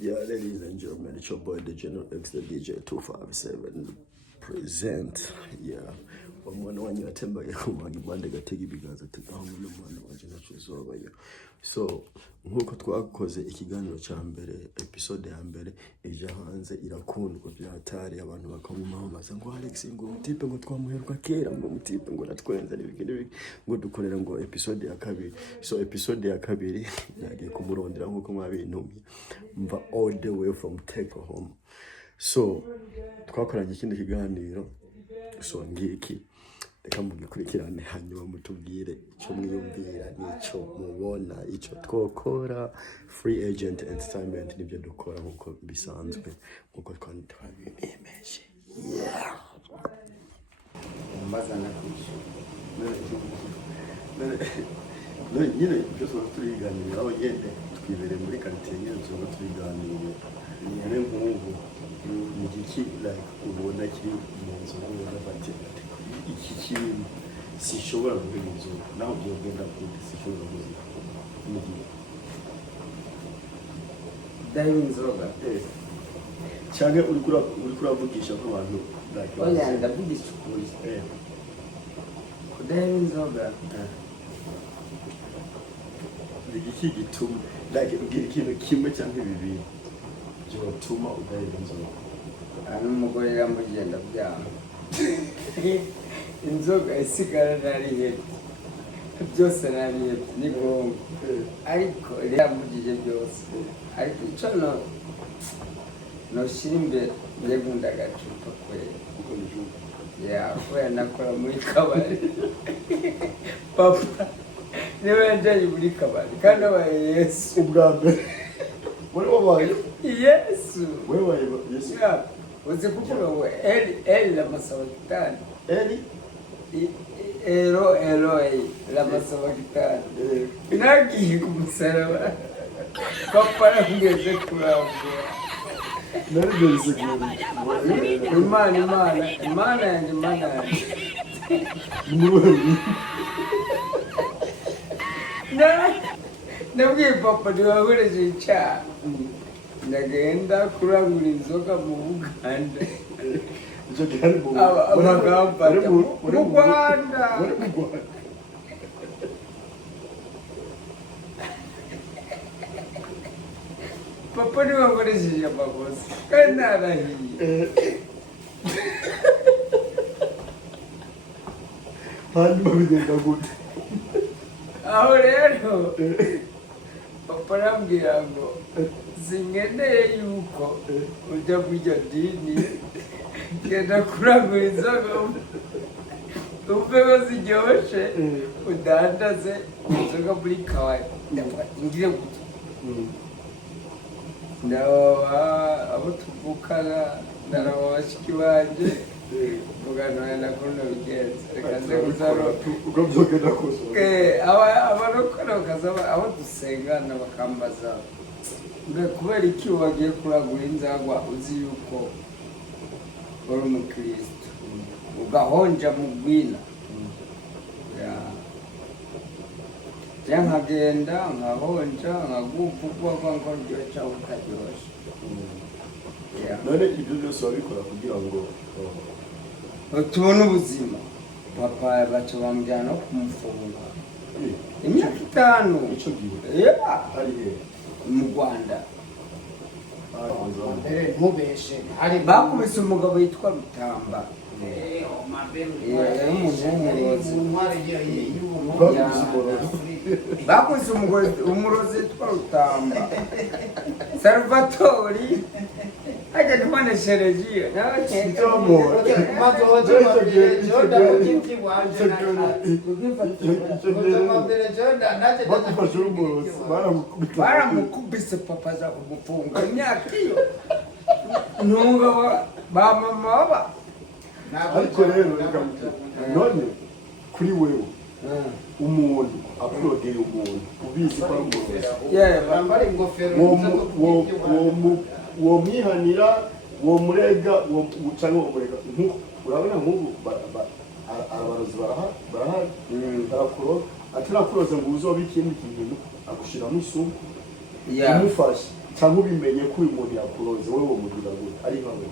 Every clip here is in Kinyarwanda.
Yeah, ladies and gentlemen, it's your boy, the General X, the DJ 257 present. Yeah. Omwana wanyu atembaye kumanya bande gatega ibiganza tegaho n'umwana wanje nacuzobayo. So nkuko twakoze ikiganiro cya mbere, episode ya mbere ija hanze irakundwa byatari abantu bakamumaho baza ngo Alex ngo mutipe ngo twamuheruka kera ngo mutipe ngo natwenza n'ibiki ngo dukorera ngo episode ya kabiri. So episode ya kabiri yagiye kumurondera nkuko mwabintumye mva all the way from take home. So twakoranye ikindi kiganiro so ngiki reka mugikurikirane hanyuma mutubwire icyo mwiyumvira n'icyo mubona icyo twokora. Free Agent Entertainment nibyo dukora nkuko bisanzwe nkuko twabimemeje. Yeah. Mbazana kwisho. Nyine byose turiganira aho yende twibere muri quartier y'inzu ngo turiganire. Nyine nk'ubu ni iki like ubona kiri mu nzu ubona bati iki kintu sishobora guhera inzu naho byogenda kuri sishobora kuzira mu gihe Dainzoga. cyane uri kuravugisha nk'abantu like Oya ndavugisha ukuri. Dainzoga. Iki gituma like ubwira ikintu kimwe cyangwa bibiri byotuma udahera inzoga. Hano umugore yambugenda byanga. Inzoga isigara nariye. Byose nariye ni ngombwa. Ariko yambugije byose. Ariko icyo no shira imbere ndegunda agacupa kwera. Yeah, kwera nakora muri kabari. Papa niwe njye muri kabari kandi abaye Yesu ubwa mbere wari wabaye Yesu wewe Yesu uzi kuvuga ngo Eli la masabakitani Eli Eloi la masabakitani nagiye ku musaraba papa yangeze kurambura narigeze Imana yanjye nabwiye papa ntiwakoresheje icyaha ndagenda kurangura inzoga mu Buganda abagambata mu Rwanda papa ntiwakoresheje amakosa kandi narahiye hanyuma bigenda gute aho rero papa arambwira ngo sinkeneye yuko ujya kujya dini genda kurangura inzoga umvego ziryoshye udandaze inzoga muri kawari ngire gutya ndababa abo tuvukana ndaraba bashiki banje mugana na kuno bigenze reka nze kuzaro ugabyogenda koso abarokora bakazaba abo dusengana bakambaza mbe kubera iki wagiye kuragura inzagwa uzi yuko uri umukristo ugahonja mu gwina ya nkagenda nkahonja nkagupfukwa kwa ryo cyangwa ukaryoshye none ibyo byose wabikora kugira ngo tubone ubuzima papa baca bambwira no kumufunga imyaka 5 icyo gihe mu Rwanda mubeshe bakubise umugabo yitwa Rutamba bakubise umurozi yitwa Rutamba Salvatori ajya ndimone sheregiyo baramukubise papa aza kumufunga imyaka iyo ntunga ba mama baba ariko rero none kuri wewe umuntu aprodeye umuntu ubizi ko bambara ingofero wo mwihanira wo murega wo cyangwa wo murega urabona nk'ubu abarozi barahari atarakuroza ngo uzobe ikindi kintu agushiramo isuku umufashe cyangwa ubimenye ko uyu muntu yakuroze wowe wo mugira gute ari nkawe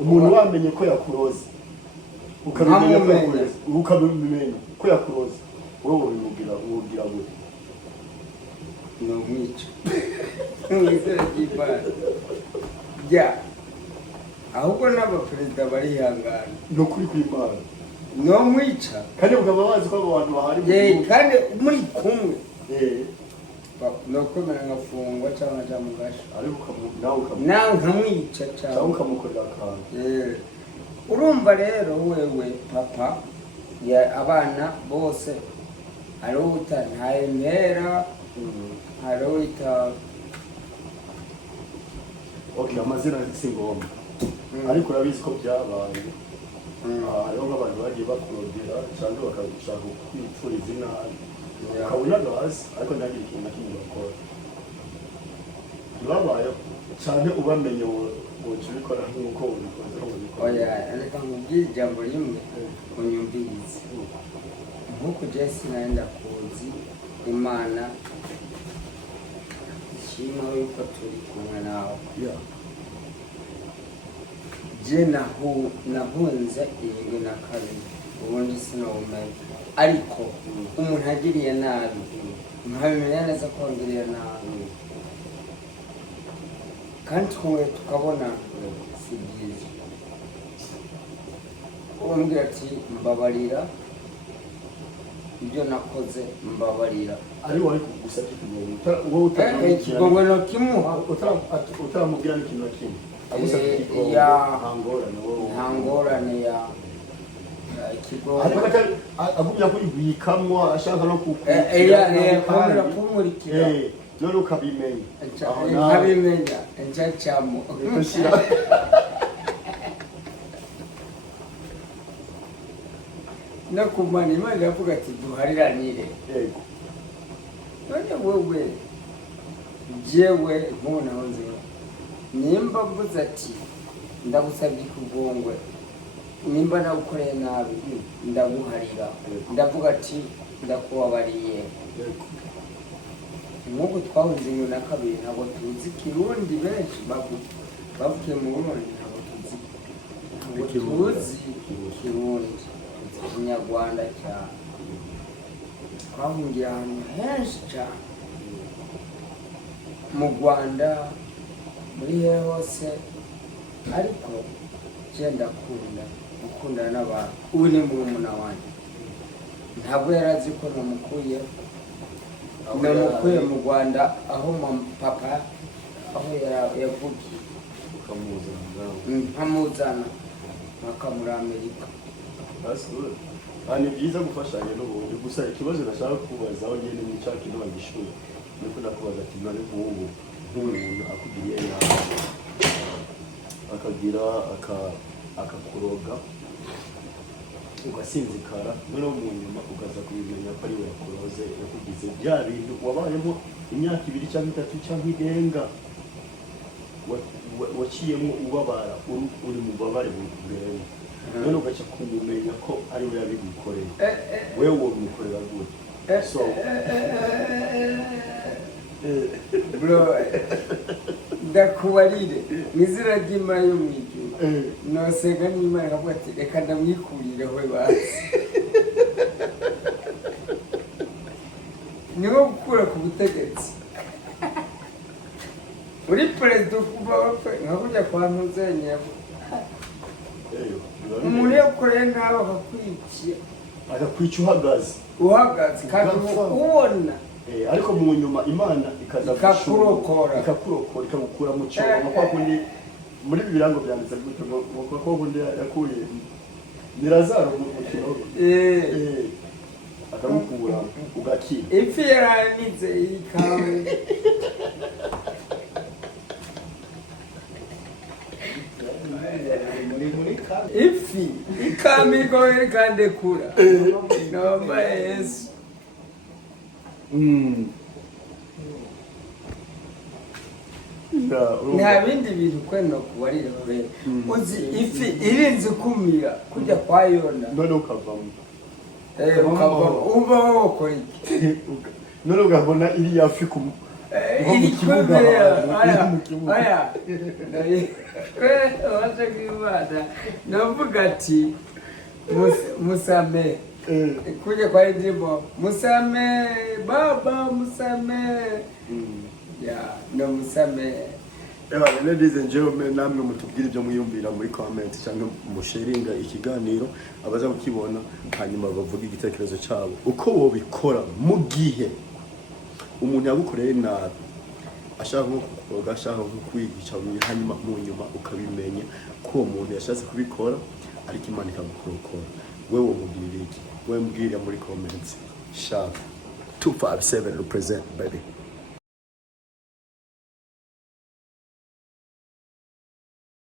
umuntu wamenye ko yakuroze ukabimenya ko yakuroze wowe wobimugira gute no mwica mwizera cy'Imana ya ahubwo n'abaperezida barihangana no kuri kw'Imana no mwica kandi ukaba wazi ko abo bantu bahari kandi muri kumwe no kwemera ngafungwa cyangwa nkaja mu gasho ariko nawe nkamwica cyangwa ukamukorera akantu urumva rero wewe papa ya abana bose ari uta ntayemera ari uta okay amazina si ngombwa ariko urabizi ko byabaye hariho nk'abantu bagiye bakurogera cyangwa bakashaka kwipfura izina ukabona gazi ariko ntagire ikintu na kimwe bakora ntibabayeho cyane ubamenye woca ubikora nk'uko ubikoze oya reka nkubwire ijambo rimwe unyumvirize nk'uko Jesse nawe ndakuzi Imana ishimwe yuko turi kumwe nawe je nahunze 72 ubundi sinawumenya ariko umuntu agiriye nabi nkabimenya neza ko ngiriye nabi kandi tukabona si byiza umbwira ati mbabarira ibyo nakoze mbabarira ari wari kugusabye ikigongo no kimuha utaramubwira n'ikintu na kimwe agusabye ikigongo ntangorane ya ikigongo ariko agumya kuribikamwa ashaka no kumurikira none ukabimenya nkabimenya njacamo no kumana Imana iravuga ati duhariranire yego none wewe jewe nkubona honze nimba mvuze ati ndagusabye ikigongwe nimba nagukoreye nabi ndaguharira ndavuga ati ndakubabariye nk'uko twahunze 72 ntabwo tuzi Kirundi benshi bavukiye mu Burundi ntabwo tuzi Kirundi Kinyarwanda cyane twahungiye ahantu henshi cyane mu Rwanda muri hose ariko genda gukundana n'abantu ubu ni murumuna wanjye ntabwo yarazi ko namukuye mu Rwanda aho papa aho yavukiye nkamuzana bakamura Amerika ni byiza gufashanya n'ubundi gusa ikibazo nashaka kubaza aho ngene ni cya kintu bagishuye nuko ndakubaza ati none nk'ubu nk'umuntu akugiriye nabi akagira akakuroga ugasinzikara noneho mu nyuma ukaza kubimenya ko ari we yakuroze yakugize bya bintu wabayemo imyaka 2 cyangwa 3 cyangwa irenga waciyemo ubabara uri mu babare burenga none ugaca kumumenya ko ari we yabigukoreye wewe wo bimukorera gute so bro ndakubarire nizira ry'Imana yo mwijuru nosega n'Imana kavuga ati reka ndamwikurire we basi niwo gukura ku butegetsi uri perezida kuva wapfa nkakujya kwa ntuzenyebo umuntu yakoreye nawe akakwica uhagaze kandi ubona ariko mu nyuma Imana ikaza ikakurokora ikagukura mu cyobo kwa kundi muri birango byanditse gutyo ngo ko kundi yakuye ni Lazaro mu mukino akamukura ugakira ifi yaranize ikawe ifi ikamiko ikandekura nomba Yesu nta bindi bintu kwenda kubarira kwe uzi ifi irinze kumira kujya kwa Yona none ukavamo uba wokora iki none ugabona iri yafi navuga ati musame kuja kwa jibo musame baba musame no musame. Ladies and gentlemen, namwe mutubwire ibyo mwiyumvira muri comment cyangwa musharinga ikiganiro abaza kukibona hanyuma bavuga igitekerezo cyabo uko wo bikora mu gihe umuntu yagukoreye nabi ashaka kukwigisha hanyuma mu nyuma ukabimenya ko umuntu yashatse kubikora ariko Imana ikamukorokora wewe mubwirire iki wewe mbwira muri comments sharp 257 represent baby.